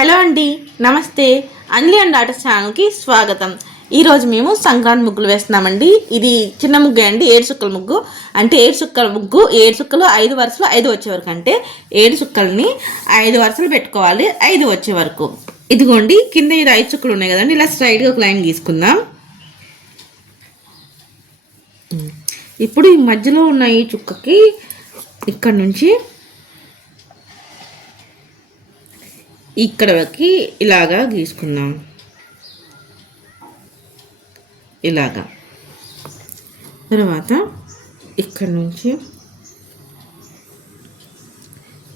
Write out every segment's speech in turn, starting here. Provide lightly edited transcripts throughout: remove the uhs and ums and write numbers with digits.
Hello అండి, నమస్తే. అన్లీ and daughters ఛానల్కి స్వాగతం. ఈరోజు మేము సంక్రాంతి ముగ్గులు వేస్తున్నామండి. ఇది చిన్న ముగ్గు అండి, 7 చుక్కల ముగ్గు. అంటే 7 చుక్కల ముగ్గు, 7 చుక్కలు 5 వరుసలు 5 వచ్చే వరకు, అంటే 7 చుక్కల్ని 5 వరుసలు పెట్టుకోవాలి 5 వచ్చే వరకు. ఇదిగోండి, కింద ఇది 5 చుక్కలు ఉన్నాయి కదండి, ఇలా స్ట్రైట్గా ఒక లైన్ గీసుకుందాం. ఇప్పుడు ఈ మధ్యలో ఉన్న ఈ చుక్కకి ఇక్కడ నుంచి ఇక్కడికి ఇలాగా గీసుకుందాం. ఇలాగా తర్వాత ఇక్కడ నుంచి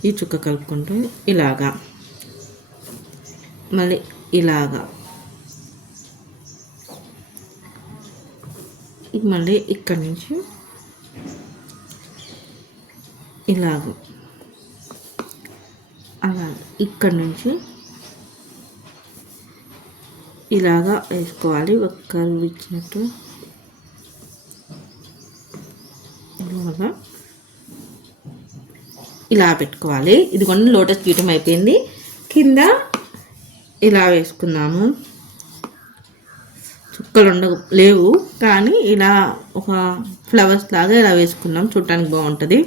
ఈ చుక్క కలుపుకుంటూ ఇలాగా, మళ్ళీ ఇలాగా, మళ్ళీ ఇక్కడ నుంచి ఇలాగ, అలా ఇక్కడ నుంచి ఇలాగా వేసుకోవాలి. ఒక కర్వ్ ఇచ్చినట్టు ఇలాగా ఇలా పెట్టుకోవాలి. ఇది కొన్ని లోటస్ గీయటం అయిపోయింది. కింద ఇలా వేసుకున్నాము. చుక్కలు లేవు కానీ ఇలా ఒక ఫ్లవర్స్ లాగా ఇలా వేసుకున్నాం, చూడటానికి బాగుంటుంది.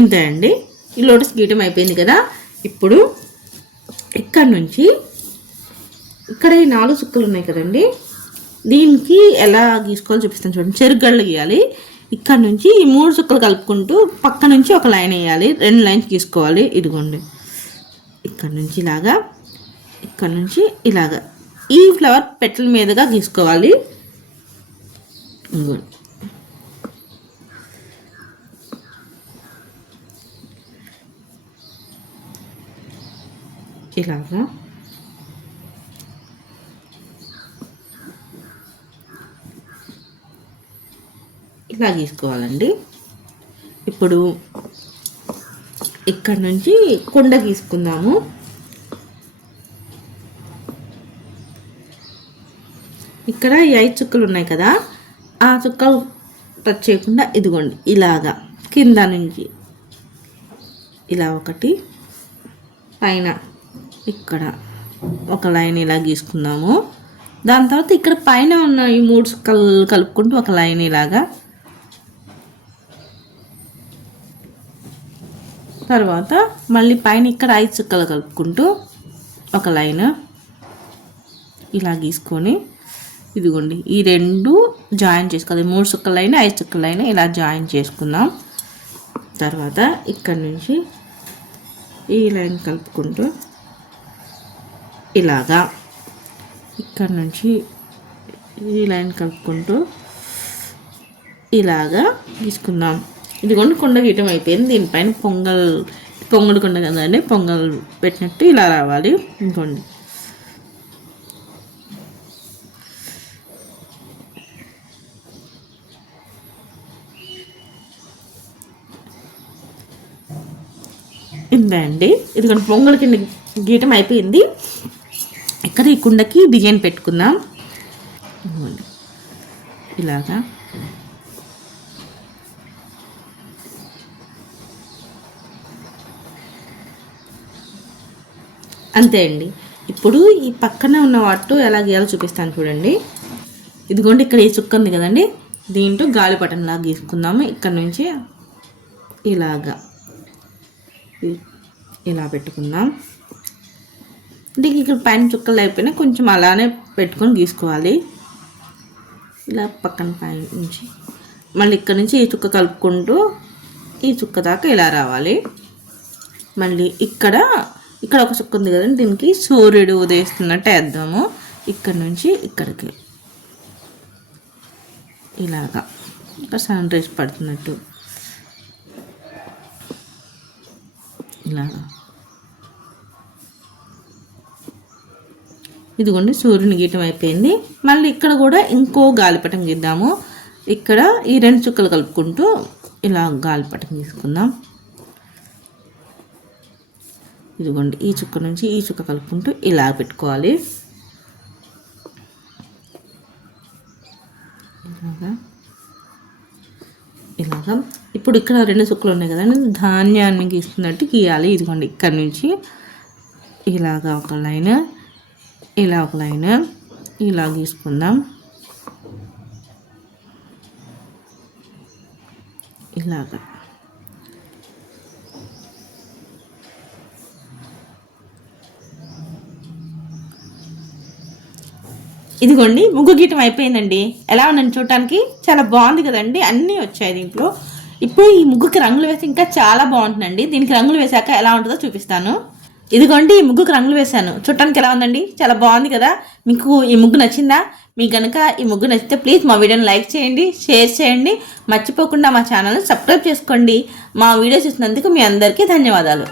ఇంతే అండి, ఈ లోటస్ గీయటం అయిపోయింది కదా. ఇప్పుడు ఇక్కడ నుంచి ఇక్కడ ఈ 4 చుక్కలు ఉన్నాయి కదండి, దీనికి ఎలా గీసుకోవాలో చూపిస్తాను చూడండి. చెరుగళ్ళు గీయాలి. ఇక్కడ నుంచి ఈ 3 చుక్కలు కలుపుకుంటూ పక్క నుంచి ఒక లైన్ వేయాలి. 2 లైన్స్ గీసుకోవాలి. ఇదిగోండి, ఇక్కడ నుంచి ఇలాగా, ఇక్కడ నుంచి ఇలాగా ఈ ఫ్లవర్ పెటల్ మీదుగా గీసుకోవాలి. ఇదిగోండి, ఇలాగా ఇలా గీసుకోవాలండి. ఇప్పుడు ఇక్కడ నుంచి కొండ గీసుకుందాము. ఇక్కడ ఈ 5 చుక్కలు ఉన్నాయి కదా, ఆ చుక్కలు టచ్ చేయకుండా ఇదిగోండి ఇలాగా కింద నుంచి ఇలా ఒకటి, పైన ఇక్కడ ఒక లైన్ ఇలా గీసుకుందాము. దాని తర్వాత ఇక్కడ పైన ఉన్న ఈ 3 చుక్కలు కలుపుకుంటూ ఒక లైన్ ఇలాగా, తర్వాత మళ్ళీ పైన ఇక్కడ 5 చుక్కలు కలుపుకుంటూ ఒక లైన్ ఇలా గీసుకొని ఇదిగోండి ఈ 2 జాయిన్ చేసుకోవాలి. 3 చుక్కల లైన్ 5 చుక్కల లైన్ ఇలా జాయిన్ చేసుకుందాం. తర్వాత ఇక్కడ నుంచి ఈ లైన్ కలుపుకుంటూ ఇలాగా, ఇక్కడ నుంచి ఈ లైన్ కలుపుకుంటూ ఇలాగా గీసుకుందాం. ఇదిగోండి, కొండ గీయటం అయిపోయింది. దీనిపైన పొంగల్ కొండ కదండి, పొంగల్ పెట్టినట్టు ఇలా రావాలి. ఇంకోండి, ఇంతే అండి. ఇదిగోండి, పొంగల్ కింద గీయటం అయిపోయింది. ఇక్కడ ఈ కుండకి డిజైన్ పెట్టుకుందాం. ఇలాగా అంతే అండి. ఇప్పుడు ఈ పక్కన ఉన్న వాటితో ఎలా గీయాలో చూపిస్తాను చూడండి. ఇదిగోండి, ఇక్కడ ఈ చుక్క ఉంది కదండి, దీంట్లో గాలిపటం లాగా గీసుకుందాము. ఇక్కడ నుంచి ఇలాగా ఇలా పెట్టుకుందాం. దీనికి ఇక్కడ పైన చుక్కలు అయిపోయినా కొంచెం అలానే పెట్టుకొని గీసుకోవాలి. ఇలా పక్కన పైన నుంచి మళ్ళీ ఇక్కడ నుంచి ఈ చుక్క కలుపుకుంటూ ఈ చుక్క దాకా ఇలా రావాలి. మళ్ళీ ఇక్కడ ఒక చుక్క ఉంది కదండి, దీనికి సూర్యుడు ఉదయిస్తున్నట్టు వేద్దాము. ఇక్కడ నుంచి ఇక్కడికి ఇలాగా ఇక్కడ సన్ రైజ్ పడుతున్నట్టు ఇలాగా. ఇదిగోండి, సూర్యుని గీయటం అయిపోయింది. మళ్ళీ ఇక్కడ కూడా ఇంకో గాలిపటం గీద్దాము. ఇక్కడ ఈ 2 చుక్కలు కలుపుకుంటూ ఇలా గాలిపటం గీసుకుందాం. ఇదిగోండి, ఈ చుక్క నుంచి ఈ చుక్క కలుపుకుంటూ ఇలా పెట్టుకోవాలి. ఇలాగా ఇప్పుడు ఇక్కడ 2 చుక్కలు ఉన్నాయి కదండి, ధాన్యాన్ని గీస్తున్నట్టు గీయాలి. ఇదిగోండి ఇక్కడ నుంచి ఇలాగా ఒక లైన్, ఇలా ఒక లైన్, ఇలా గీసుకుందాం. ఇలాగా ఇదిగోండి ముగ్గు గీయటం అయిపోయిందండి. ఎలా ఉందండి చూడటానికి? చాలా బాగుంది కదండి, అన్నీ వచ్చాయి దీంట్లో. ఇప్పుడు ఈ ముగ్గుకి రంగులు వేసి ఇంకా చాలా బాగుంటుందండి. దీనికి రంగులు వేసాక ఎలా ఉంటుందో చూపిస్తాను. ఇదిగోండి ఈ ముగ్గుకి రంగులు వేసాను, చూడటానికి ఎలా ఉందండి? చాలా బాగుంది కదా. మీకు ఈ ముగ్గు నచ్చిందా? మీకు కనుక ఈ ముగ్గు నచ్చితే ప్లీజ్ మా వీడియోని లైక్ చేయండి, షేర్ చేయండి, మర్చిపోకుండా మా ఛానల్ని సబ్స్క్రైబ్ చేసుకోండి. మా వీడియో చూసినందుకు మీ అందరికీ ధన్యవాదాలు.